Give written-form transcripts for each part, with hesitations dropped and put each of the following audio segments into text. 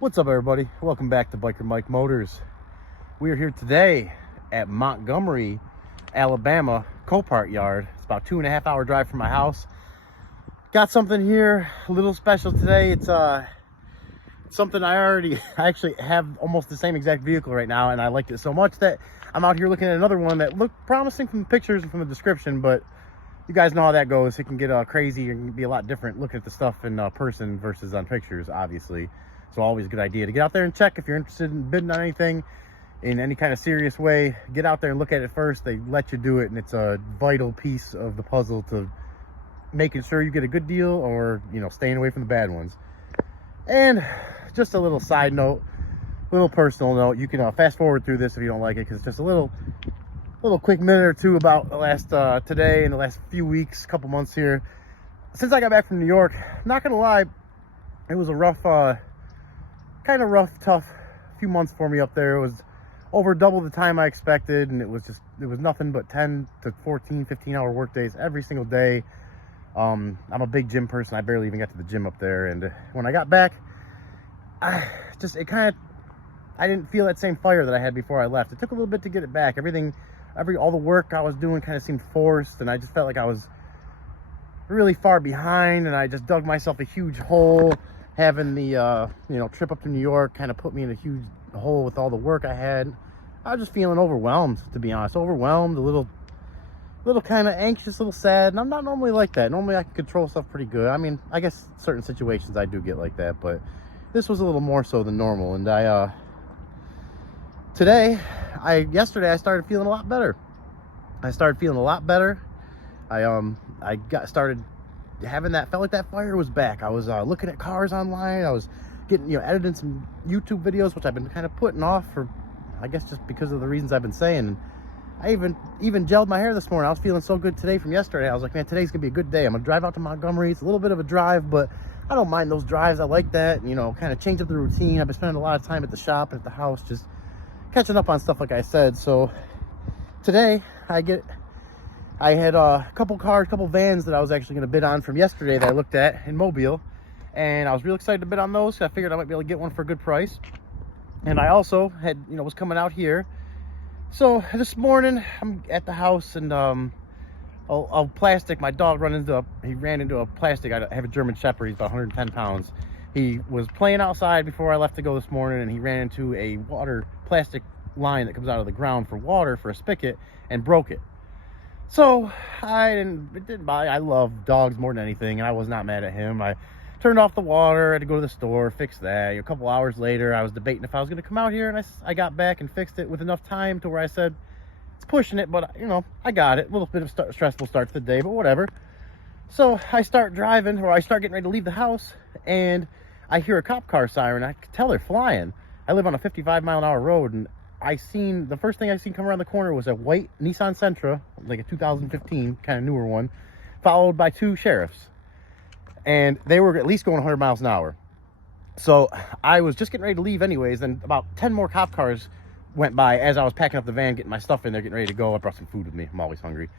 What's up, everybody? Welcome back to Biker Mike Motors. We are here today at Montgomery, Alabama Copart Yard. It's about 2.5 hour drive from my house. Got something here a little special today. It's something I actually have almost the same exact vehicle right now, and I liked it so much that I'm out here looking at another one that looked promising from the pictures and from the description, but you guys know how that goes. It can get crazy and be a lot different looking at the stuff in person versus on pictures, obviously. So always a good idea to get out there and check if you're interested in bidding on anything in any kind of serious way. Get out there and look at it first. They let you do it, and it's a vital piece of the puzzle to making sure you get a good deal or, you know, staying away from the bad ones. And just a little side note, little personal note, you can fast forward through this if you don't like it, because it's just a little quick minute or two about the last today and the last few weeks, couple months here. Since I got back from New York, not gonna lie, it was a rough kind of rough, tough few months for me up there. It was over double the time I expected, and it was nothing but 10 to 14, 15-hour work days every single day. I'm a big gym person. I barely even got to the gym up there, and when I got back, I didn't feel that same fire that I had before I left. It took a little bit to get it back. All the work I was doing kind of seemed forced, and I just felt like I was really far behind, and I just dug myself a huge hole. Having the trip up to New York kind of put me in a huge hole with all the work I had. I was just feeling overwhelmed, to be honest. Overwhelmed, a little kind of anxious, a little sad. And I'm not normally like that. Normally I can control stuff pretty good. I mean, I guess certain situations I do get like that, but this was a little more so than normal. And yesterday I started feeling a lot better. I started having felt like that fire was back. I was looking at cars online. I was getting, editing some YouTube videos, which I've been kind of putting off for, I guess, just because of the reasons I've been saying. And I even gelled my hair this morning. I was feeling so good today from yesterday. I was like, man, today's gonna be a good day. I'm gonna drive out to Montgomery. It's a little bit of a drive, but I don't mind those drives. I like that, kind of change up the routine. I've been spending a lot of time at the shop and at the house, just catching up on stuff, like I said. So today I had a couple vans that I was actually going to bid on from yesterday that I looked at in Mobile, and I was real excited to bid on those. I figured I might be able to get one for a good price. And I also had, was coming out here. So this morning I'm at the house, and a plastic, my dog ran into a plastic. I have a German Shepherd. He's about 110 pounds. He was playing outside before I left to go this morning, and he ran into a plastic line that comes out of the ground for water for a spigot and broke it. So it didn't bother. I love dogs more than anything, and I was not mad at him. I turned off the water, I had to go to the store, fix that. A couple hours later, I was debating if I was going to come out here, and I got back and fixed it with enough time to where I said, it's pushing it, but I got it. A little bit of stressful start to the day, but whatever. So I start driving, or I start getting ready to leave the house, and I hear a cop car siren. I could tell they're flying. I live on a 55-mile-an-hour road, and the first thing I seen come around the corner was a white Nissan Sentra, like a 2015 kind of newer one, followed by two sheriffs, and they were at least going 100 miles an hour. So I was just getting ready to leave anyways, and about 10 more cop cars went by as I was packing up the van, getting my stuff in there, getting ready to go. I brought some food with me. I'm always hungry.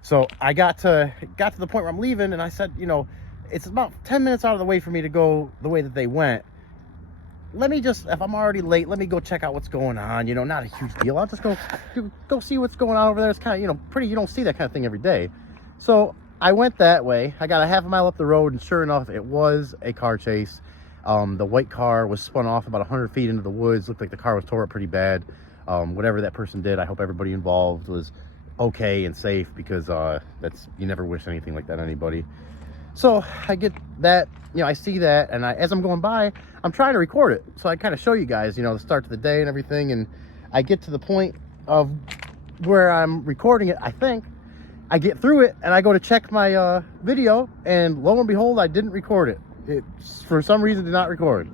So I got to the point where I'm leaving, and I said, it's about 10 minutes out of the way for me to go the way that they went. If I'm already late, let me go check out what's going on. Not a huge deal. I'll just go see what's going on over there. It's kind of, pretty, you don't see that kind of thing every day. So I went that way. I got a half a mile up the road, and sure enough, it was a car chase. The white car was spun off about 100 feet into the woods. Looked like the car was tore up pretty bad. Whatever that person did, I hope everybody involved was okay and safe, because you never wish anything like that on anybody. So I get that, I see that, and as I'm going by, I'm trying to record it, so I kind of show you guys, the start of the day and everything. And I get to the point of where I'm recording it. I think I get through it, and I go to check my video, and lo and behold, I didn't record it. It for some reason did not record.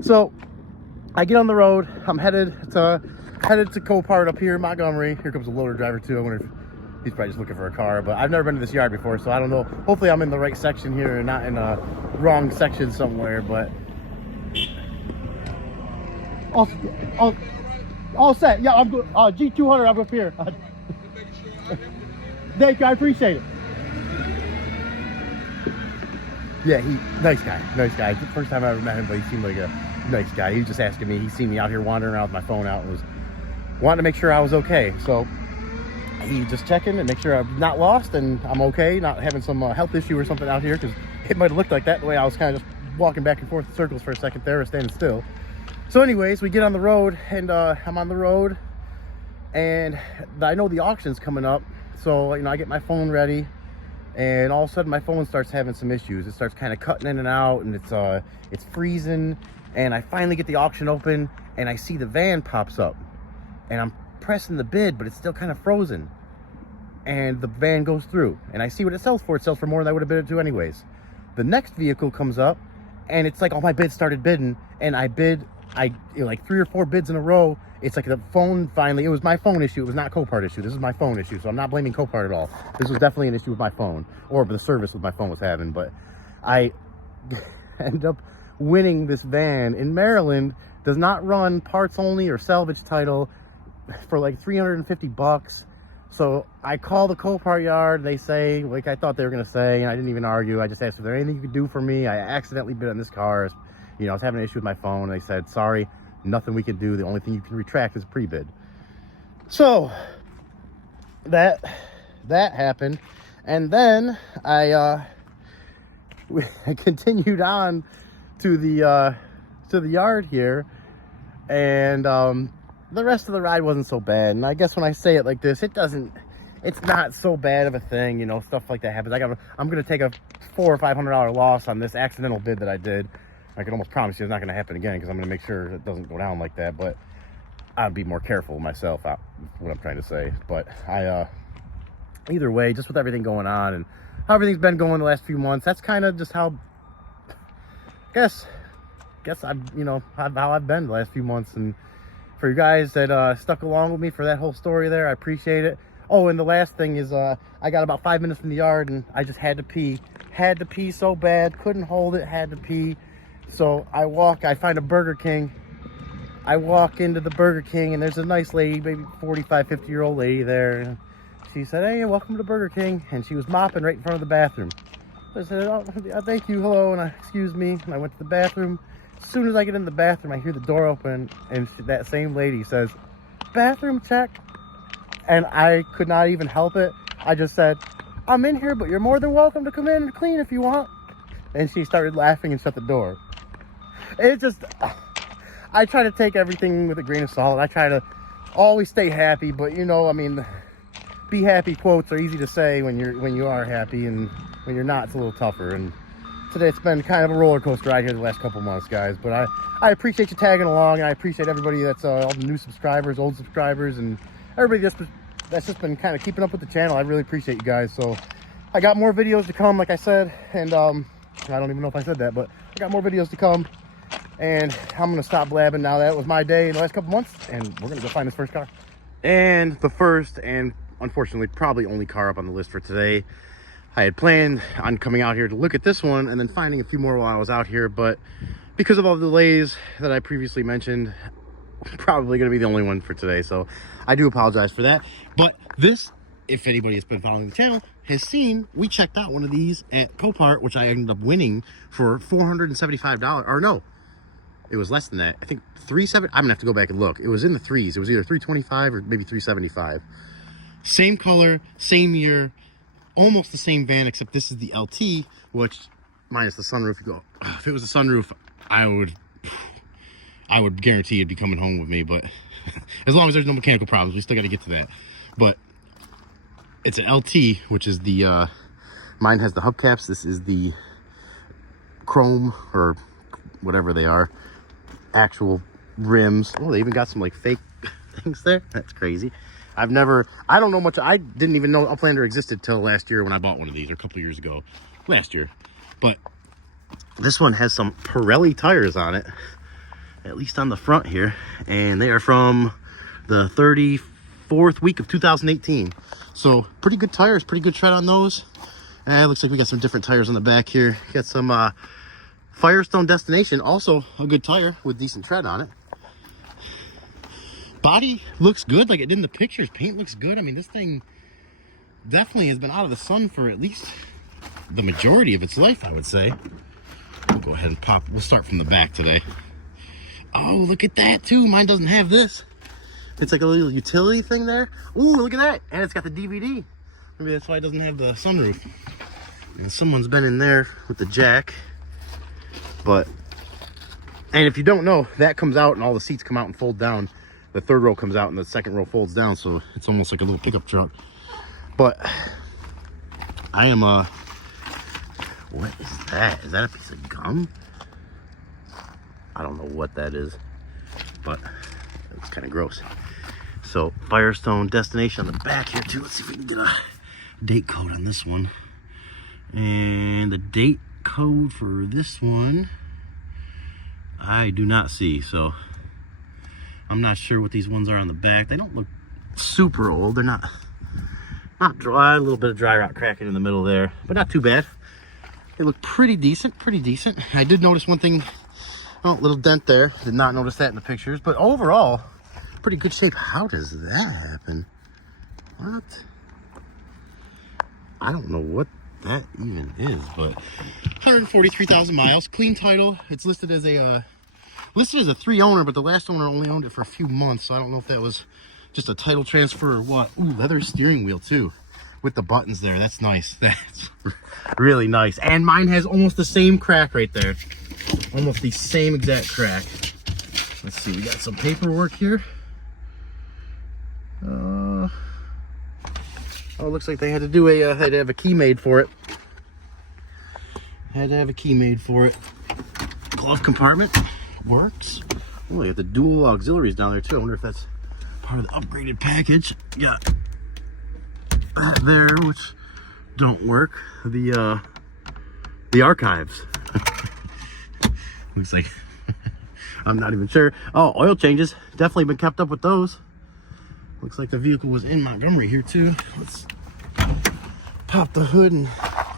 So I get on the road. I'm headed to Copart up here in Montgomery. Here comes a loader driver too. I wonder if he's probably just looking for a car, but I've never been to this yard before, so I don't know. Hopefully I'm in the right section here and not in a wrong section somewhere. But all set. Yeah, I'm good. G200, I'm up here. Thank you, I appreciate it. Yeah, nice guy, nice guy. The first time I ever met him, but he seemed like a nice guy. He was just asking me. He seen me out here wandering around with my phone out and was wanting to make sure I was okay. So he just checking and make sure I'm not lost and I'm okay, not having some health issue or something out here, because it might have looked like that the way I was kind of just walking back and forth in circles for a second there, or standing still. So anyways, we get on the road, and I'm on the road, and I know the auction's coming up, so you know, I get my phone ready, and all of a sudden my phone starts having some issues. It starts kind of cutting in and out, and it's freezing. And I finally get the auction open, and I see the van pops up, and I'm pressing the bid, but it's still kind of frozen, and the van goes through, and I see what it sells for. It sells for more than I would have bid it to anyways. The next vehicle comes up, and it's like all my bids started bidding, and like 3 or 4 bids in a row. It's like the phone finally, it was my phone issue. It was not Copart issue. This is my phone issue. So I'm not blaming Copart at all. This was definitely an issue with my phone, or the service with my phone was having. But I end up winning this van in Maryland. Does not run parts only or salvage title, for like $350. So I call the Copart yard. They say, like I thought they were going to say, and I didn't even argue. I just asked if there anything you could do for me. I accidentally bid on this car. You know, I was having an issue with my phone. They said, sorry, nothing we can do. The only thing you can retract is pre-bid. So that happened. And then I continued on to the yard here, and the rest of the ride wasn't so bad. And I guess when I say it like this, it's not so bad of a thing, you know. Stuff like that happens. I'm gonna take a $400 or $500 loss on this accidental bid that I did. I can almost promise you it's not gonna happen again, because I'm gonna make sure it doesn't go down like that. But I'll be more careful myself, what I'm trying to say. But either way, just with everything going on and how everything's been going the last few months, that's kind of just how, guess I've, you know, how I've been the last few months. And for you guys that stuck along with me for that whole story there, I appreciate it. Oh, and the last thing is, I got about 5 minutes from the yard, and I just had to pee so bad, couldn't hold it, had to pee. So I find a Burger King. I walk into the Burger King, and there's a nice lady, maybe 45, 50-year-old lady there. And she said, hey, welcome to Burger King. And she was mopping right in front of the bathroom. I said, oh, thank you, hello, and excuse me. And I went to the bathroom. As soon as I get in the bathroom, I hear the door open, and that same lady says, bathroom check. And I could not even help it. I just said, I'm in here, but you're more than welcome to come in and clean if you want. And she started laughing and shut the door. It just, I try to take everything with a grain of salt. I try to always stay happy, but you know, I mean, be happy quotes are easy to say when you are happy, and when you're not, it's a little tougher. And today it's been kind of a roller coaster ride here the last couple months, guys. But I appreciate you tagging along, and I appreciate everybody that's all the new subscribers, old subscribers, and everybody that's just been kind of keeping up with the channel. I really appreciate you guys. So I got more videos to come, like I said, and I don't even know if I said that, but I got more videos to come. And I'm gonna stop blabbing now. That was my day in the last couple months, and we're gonna go find this first car. And the first, and unfortunately probably only car up on the list for today. I had planned on coming out here to look at this one and then finding a few more while I was out here, but because of all the delays that I previously mentioned, probably gonna be the only one for today. So I do apologize for that. But this, if anybody has been following the channel, has seen we checked out one of these at Copart, which I ended up winning for $475. Or no, it was less than that. I think $370. I'm gonna have to go back and look. It was in the threes. It was either $325 or maybe $375. Same color, same year, almost the same van, except this is the LT, which minus the sunroof. You go, if it was a sunroof, I would guarantee it'd be coming home with me. But as long as there's no mechanical problems, we still got to get to that. But it's an LT, which is the mine has the hubcaps. This is the chrome, or whatever they are, actual rims. Oh, they even got some like fake things there. That's crazy. I don't know much. I didn't even know Uplander existed till last year when I bought one of these, or a couple years ago, last year. But this one has some Pirelli tires on it, at least on the front here, and they are from the 34th week of 2018. So pretty good tires, pretty good tread on those. And it looks like we got some different tires on the back here. Got some Firestone Destination, also a good tire with decent tread on it. Body looks good like it did in the pictures. Paint looks good. I mean, this thing definitely has been out of the sun for at least the majority of its life, I would say. We'll go ahead and pop. We'll start from the back today. Oh, look at that too. Mine doesn't have this. It's like a little utility thing there. Ooh, look at that. And it's got the DVD. Maybe that's why it doesn't have the sunroof. And someone's been in there with the jack. But, and if you don't know, that comes out and all the seats come out and fold down. The third row comes out and the second row folds down. So it's almost like a little pickup truck. But I am, what is that? Is that a piece of gum? I don't know what that is, but it's kind of gross. So Firestone destination on the back here too. Let's see if we can get a date code on this one. And the date code for this one, I do not see. So I'm not sure what these ones are on the back. They don't look super old. They're not dry. A little bit of dry rot cracking in the middle there, but not too bad. They look pretty decent, I did notice one thing. Oh, little dent there. Did not notice that in the pictures, but overall, pretty good shape. How does that happen? What? I don't know what that even is, but 143,000 miles, clean title. It's listed as a 3 owner, but the last owner only owned it for a few months, so I don't know if that was just a title transfer or what. Ooh, leather steering wheel too, with the buttons there. That's nice. That's really nice. And mine has almost the same crack right there. Almost the same exact crack. Let's see, we got some paperwork here. Oh, it looks like they had to do had to have a key made for it. Glove compartment works. Oh, they have the dual auxiliaries down there too. I wonder if that's part of the upgraded package. Yeah, that there, which don't work. The archives. Looks like I'm not even sure. Oh, oil changes. Definitely been kept up with those. Looks like the vehicle was in Montgomery here too. Let's pop the hood and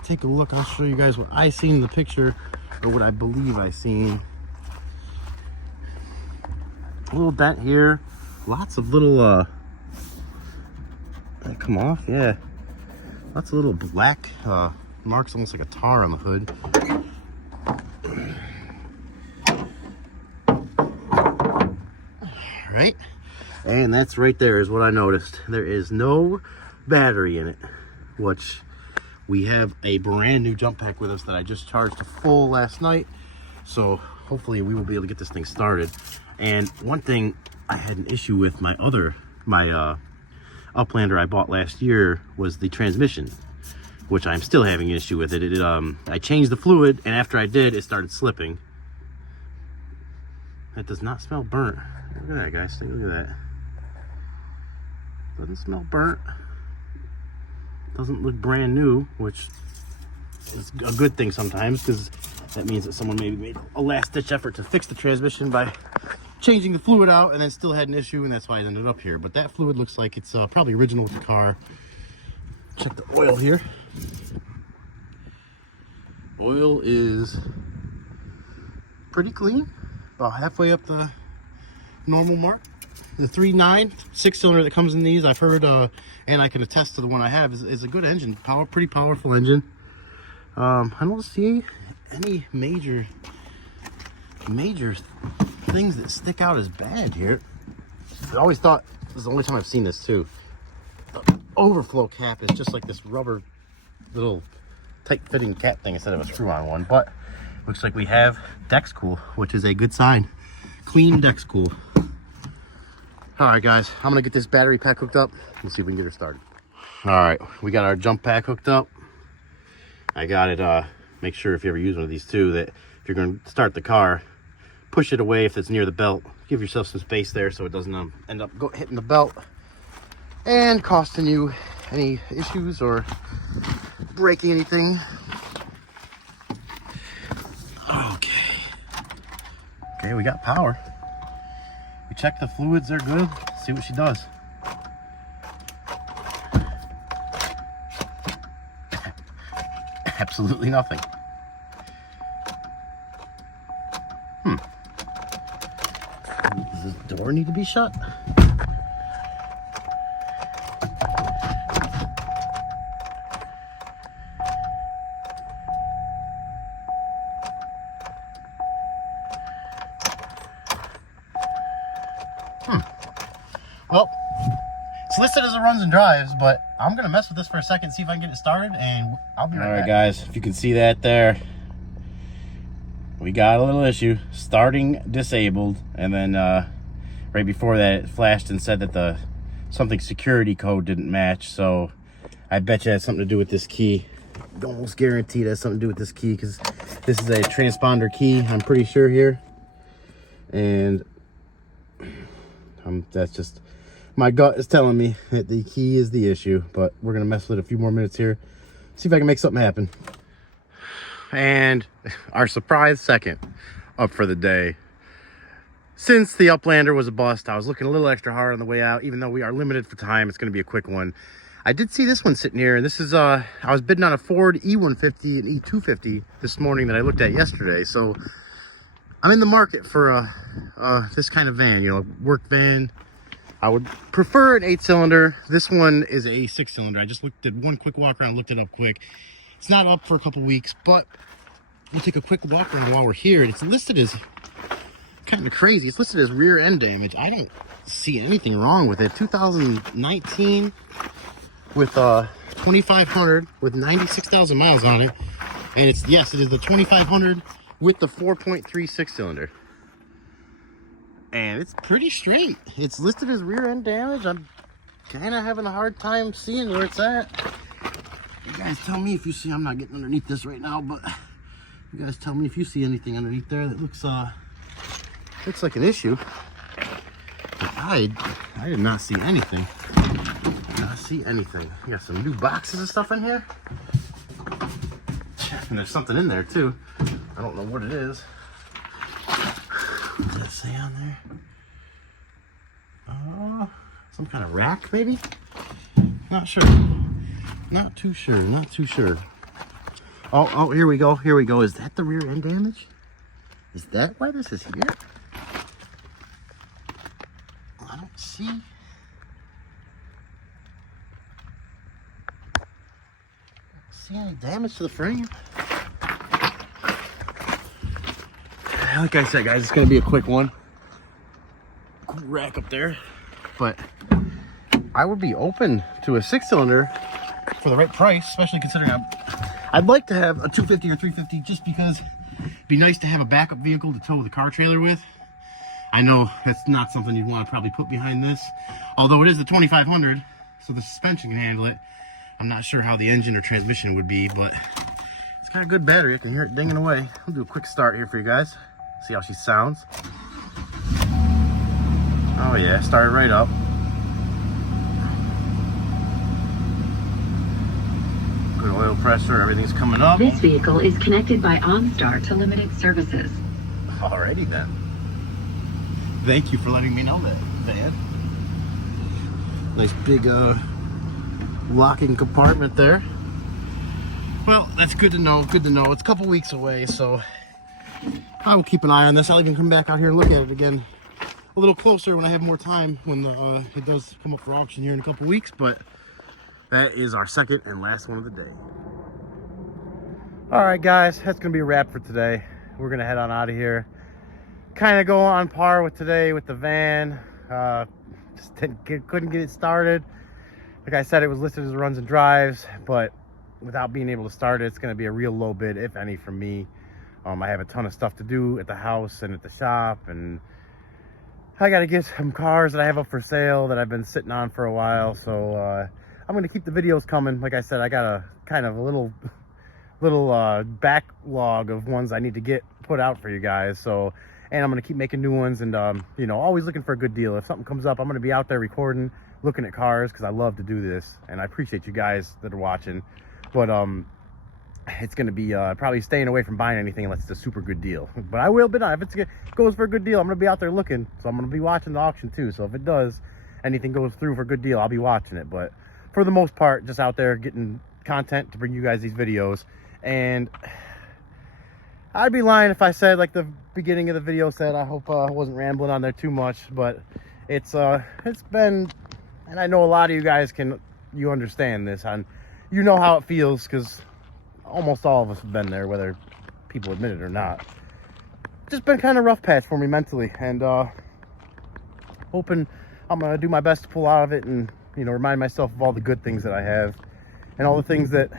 take a look. I'll show you guys what I seen in the picture, or what I believe I seen. A little dent here. Lots of little that come off, yeah. Lots of little black marks, almost like a tar on the hood. Right, and that's right there is what I noticed. There is no battery in it, which we have a brand new jump pack with us that I just charged to full last night, so hopefully we will be able to get this thing started. And one thing I had an issue with my Uplander I bought last year was the transmission, which I'm still having an issue with it. I changed the fluid, and after I did, it started slipping. That does not smell burnt. Look at that, guys. Take a look at that. Doesn't smell burnt. Doesn't look brand new, which is a good thing sometimes, because that means that someone maybe made a last-ditch effort to fix the transmission by changing the fluid out and then still had an issue, and that's why it ended up here. But that fluid looks like it's probably original with the car. Check the oil here. Oil is pretty clean, about halfway up the normal mark. The 3.9 6-cylinder that comes in these, I've heard, and I can attest to the one I have, is a good engine. Pretty powerful engine. I don't see any major things that stick out as bad here. I always thought, this is the only time I've seen this too, the overflow cap is just like this rubber little tight-fitting cap thing instead of a screw-on one. But looks like we have Dexcool, which is a good sign. Clean Dexcool. All right, guys, I'm gonna get this battery pack hooked up. We'll see if we can get her started. All right, we got our jump pack hooked up. I got it. Make sure if you ever use one of these too, that if you're gonna start the car, push it away if it's near the belt. Give yourself some space there so it doesn't end up hitting the belt and costing you any issues or breaking anything. Okay, we got power. We checked the fluids, they're good. Let's see what she does. Absolutely nothing. Does this door need to be shut? Well, it's listed as a runs and drives, but I'm gonna mess with this for a second, see if I can get it started, and I'll be right back. All right, guys, if you can see that there, we got a little issue. Starting disabled, and then right before that, it flashed and said that the something security code didn't match. So I bet you it has something to do with this key. Almost guaranteed it has something to do with this key, because this is a transponder key, I'm pretty sure here, and that's just, my gut is telling me that the key is the issue. But we're gonna mess with it a few more minutes here, see if I can make something happen. And our surprise second up for the day. Since the Uplander was a bust, I was looking a little extra hard on the way out. Even though we are limited for time, it's going to be a quick one. I did see this one sitting here, and this is I was bidding on a Ford E150 and E250 this morning that I looked at yesterday. So I'm in the market for this kind of van, you know, work van. I would prefer an 8-cylinder. This one is a 6-cylinder. I just did one quick walk around, looked it up quick. It's not up for a couple weeks, but we'll take a quick walk around while we're here. It's listed as kind of crazy. It's listed as rear end damage. I don't see anything wrong with it. 2019 with 2500 with 96,000 miles on it, and it's, yes, it is the 2500 with the 4.36 cylinder, and it's pretty straight. It's listed as rear end damage. I'm kind of having a hard time seeing where it's at. You guys tell me if you see. I'm not getting underneath this right now, but you guys tell me if you see anything underneath there that looks like an issue. But I did not see anything. Did not see anything. You got some new boxes and stuff in here, and there's something in there too. I don't know what it is. What does that say on there? Some kind of rack, maybe? Not sure. Not too sure. Not too sure. Oh, here we go. Here we go. Is that the rear end damage? Is that why this is here? I don't see any damage to the frame. Like I said, guys, it's gonna be a quick one. Cool rack up there, but I would be open to a 6-cylinder for the right price, especially considering I'd like to have a 250 or 350 just because it'd be nice to have a backup vehicle to tow the car trailer with. I know that's not something you'd want to probably put behind this, although it is the 2500, so the suspension can handle it. I'm not sure how the engine or transmission would be, but it's got a good battery. I can hear it dinging away. I'll do a quick start here for you guys, see how she sounds. Oh yeah, started right up. Good oil pressure, everything's coming up. This vehicle is connected by OnStar to limited services. Alrighty then. Thank you for letting me know that, Dad. Nice big locking compartment there. Well, that's good to know. Good to know. It's a couple weeks away, so I will keep an eye on this. I'll even come back out here and look at it again a little closer when I have more time, when it does come up for auction here in a couple weeks. But that is our second and last one of the day. All right, guys, that's gonna be a wrap for today. We're gonna head on out of here. Kind of go on par with today with the van. Just couldn't get it started. Like I said, it was listed as runs and drives, but without being able to start it, it's going to be a real low bid, if any, from me. I have a ton of stuff to do at the house and at the shop, and I got to get some cars that I have up for sale that I've been sitting on for a while. So I'm going to keep the videos coming. Like I said, I got a kind of a little backlog of ones I need to get put out for you guys. So, and I'm going to keep making new ones, and you know, always looking for a good deal. If something comes up, I'm going to be out there recording, looking at cars, because I love to do this, and I appreciate you guys that are watching. But it's going to be probably staying away from buying anything unless it's a super good deal. But I will bid on it. If it goes for a good deal, I'm going to be out there looking. So I'm going to be watching the auction too. So if it does, anything goes through for a good deal, I'll be watching it. But for the most part, just out there getting content to bring you guys these videos. And I'd be lying if I said, like the beginning of the video said, I hope I wasn't rambling on there too much. But it's been, and I know a lot of you guys you understand this, and you know how it feels, because almost all of us have been there, whether people admit it or not. Just been kind of rough patch for me mentally, and we'll hoping I'm gonna do my best to pull out of it and, you know, remind myself of all the good things that I have and all the things that,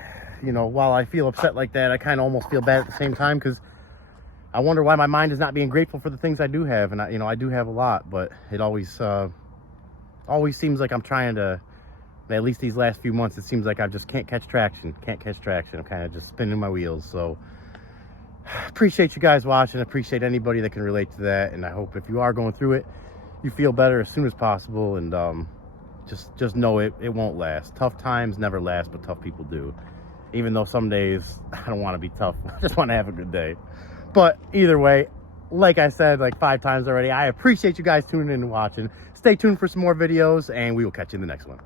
you know, while I feel upset like that, I kind of almost feel bad at the same time, because I wonder why my mind is not being grateful for the things I do have. And I do have a lot, but it always seems like I'm trying to, at least these last few months, it seems like I just can't catch traction. I'm kind of just spinning my wheels. So appreciate you guys watching. Appreciate anybody that can relate to that. And I hope if you are going through it, you feel better as soon as possible. And just know it won't last. Tough times never last, but tough people do. Even though some days I don't want to be tough. I just want to have a good day. But either way, like I said like 5 times already, I appreciate you guys tuning in and watching. Stay tuned for some more videos, and we will catch you in the next one.